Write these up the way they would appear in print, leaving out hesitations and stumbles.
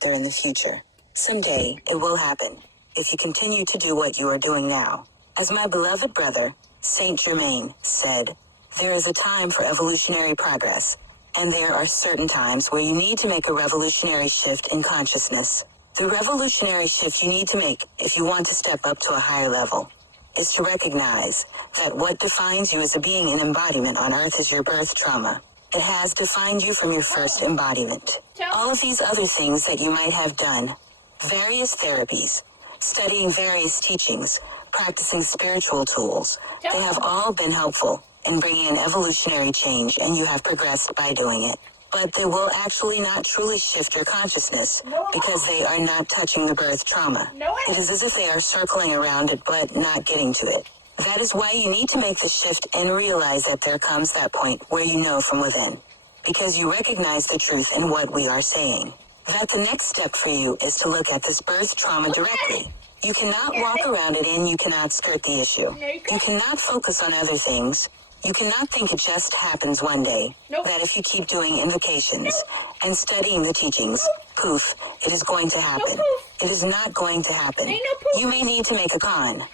there in the future. Someday, it will happen, if you continue to do what you are doing now. As my beloved brother, Saint Germain, said, there is a time for evolutionary progress, and there are certain times where you need to make a revolutionary shift in consciousness. The revolutionary shift you need to make, if you want to step up to a higher level, is to recognize that what defines you as a being in embodiment on Earth is your birth trauma. It has defined you from your first embodiment. All of these other things that you might have done, various therapies, studying various teachings, practicing spiritual tools, they have all been helpful in bringing an evolutionary change, and you have progressed by doing it. But they will actually not truly shift your consciousness because they are not touching the birth trauma. It is as if they are circling around it but not getting to it. That is why you need to make the shift and realize that there comes that point where you know from within. Because you recognize the truth in what we are saying. That the next step for you is to look at this birth trauma directly. You cannot walk around it and you cannot skirt the issue. You cannot focus on other things. You cannot think it just happens one day, that if you keep doing invocations and studying the teachings, poof, it is going to happen. It is not going to happen. You may need to make a conscious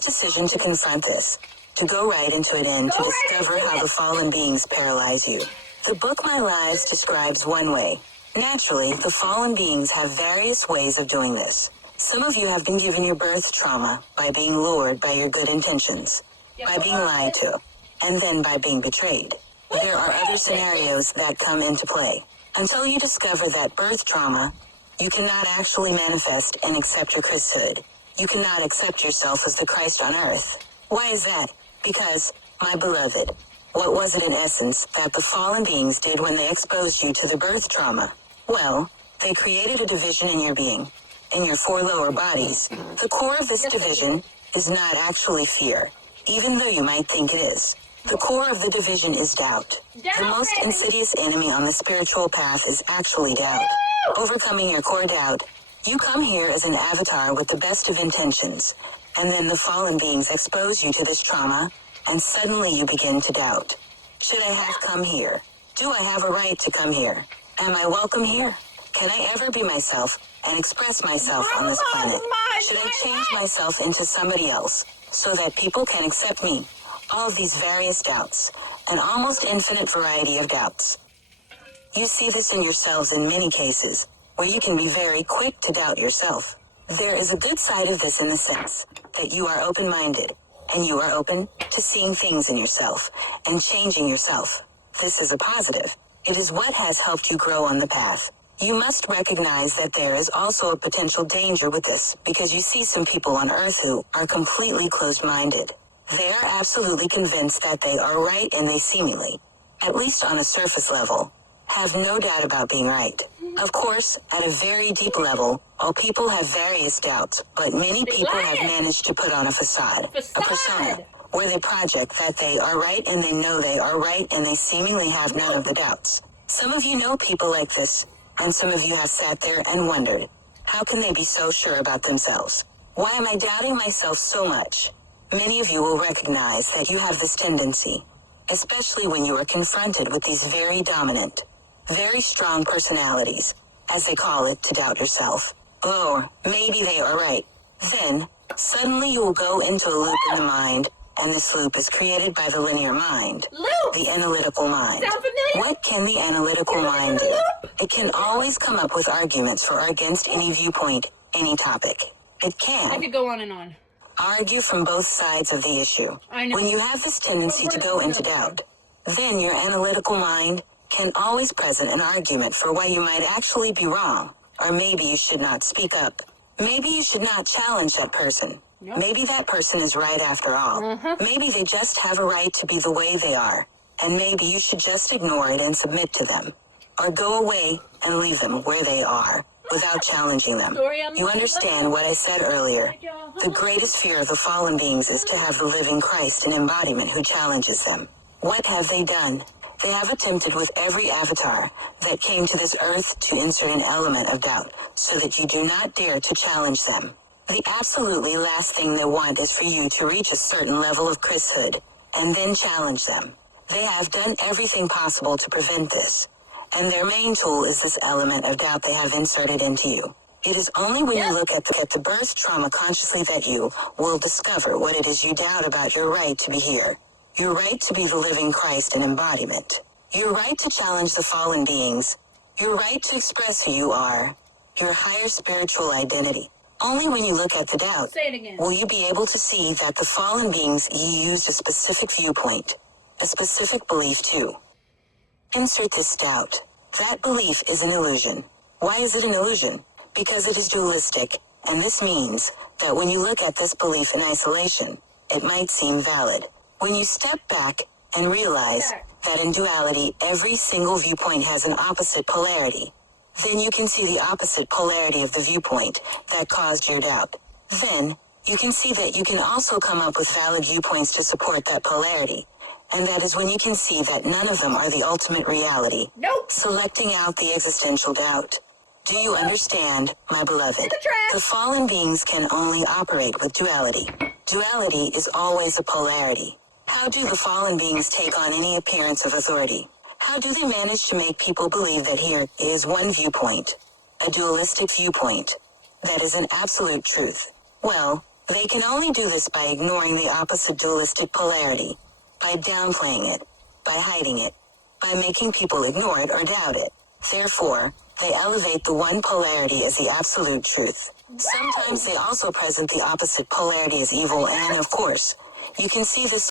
decision to confront this, to go right into it and to discover how the fallen beings paralyze you. The book My Lives describes one way. Naturally, the fallen beings have various ways of doing this. Some of you have been given your birth trauma by being lured by your good intentions, by being lied to, and then by being betrayed. There are other scenarios that come into play. Until you discover that birth trauma, you cannot actually manifest and accept your Christhood. You cannot accept yourself as the Christ on earth. Why is that? Because, my beloved, what was it in essence that the fallen beings did when they exposed you to the birth trauma? Well, they created a division in your being, in your four lower bodies. The core of this division is not actually fear, even though you might think it is. The core of the division is doubt. The most insidious enemy on the spiritual path is actually doubt. Overcoming your core doubt, you come here as an avatar with the best of intentions, and then the fallen beings expose you to this trauma, and suddenly you begin to doubt. Should I have come here? Do I have a right to come here? Am I welcome here? Can I ever be myself and express myself on this planet? Should I change myself into somebody else so that people can accept me? All of these various doubts, an almost infinite variety of doubts. You see this in yourselves in many cases, where you can be very quick to doubt yourself. There is a good side of this in the sense that you are open-minded, and you are open to seeing things in yourself and changing yourself. This is a positive. It is what has helped you grow on the path. You must recognize that there is also a potential danger with this, because you see some people on Earth who are completely closed-minded. They are absolutely convinced that they are right, and they seemingly, at least on a surface level, have no doubt about being right. Of course, at a very deep level, all people have various doubts, but many people have managed to put on a facade, a persona, where they project that they are right and they know they are right and they seemingly have none of the doubts. Some of you know people like this, and some of you have sat there and wondered, how can they be so sure about themselves? Why am I doubting myself so much? Many of you will recognize that you have this tendency, especially when you are confronted with these very dominant, very strong personalities, as they call it, to doubt yourself. Or maybe they are right. Then, suddenly you will go into a loop in the mind, and this loop is created by the linear mind, the analytical mind. What can the analytical mind do? It can always come up with arguments for or against any viewpoint, any topic. It can. I could go on and on. Argue from both sides of the issue. I know. When you have this tendency to go into doubt, then your analytical mind can always present an argument for why you might actually be wrong, or maybe you should not speak up. Maybe you should not challenge that person. Nope. Maybe that person is right after all. Maybe they just have a right to be the way they are, and maybe you should just ignore it and submit to them, or go away and leave them where they are, without challenging them. You understand what I said earlier. The greatest fear of the fallen beings is to have the living Christ in embodiment who challenges them. What have they done? They have attempted with every avatar that came to this earth to insert an element of doubt, so that you do not dare to challenge them. The absolutely last thing they want is for you to reach a certain level of Christhood, and then challenge them. They have done everything possible to prevent this, And their main tool is this element of doubt they have inserted into you. It is only when you look at the birth trauma consciously that you will discover what it is you doubt about your right to be here. Your right to be the living Christ in embodiment. Your right to challenge the fallen beings. Your right to express who you are. Your higher spiritual identity. Only when you look at the doubt will you be able to see that the fallen beings used a specific viewpoint, a specific belief too. Insert this doubt. That belief is an illusion. Why is it an illusion? Because it is dualistic, and this means that when you look at this belief in isolation, it might seem valid. When you step back and realize that in duality every single viewpoint has an opposite polarity, then you can see the opposite polarity of the viewpoint that caused your doubt. Then, you can see that you can also come up with valid viewpoints to support that polarity. And that is when you can see that none of them are the ultimate reality. Selecting out the existential doubt. Do you understand, my beloved? The fallen beings can only operate with duality. Duality is always a polarity. How do the fallen beings take on any appearance of authority? How do they manage to make people believe that here is one viewpoint, a dualistic viewpoint, that is an absolute truth? Well, they can only do this by ignoring the opposite dualistic polarity, by downplaying it, by hiding it, by making people ignore it or doubt it. Therefore, they elevate the one polarity as the absolute truth. Sometimes they also present the opposite polarity as evil, and of course, you can see this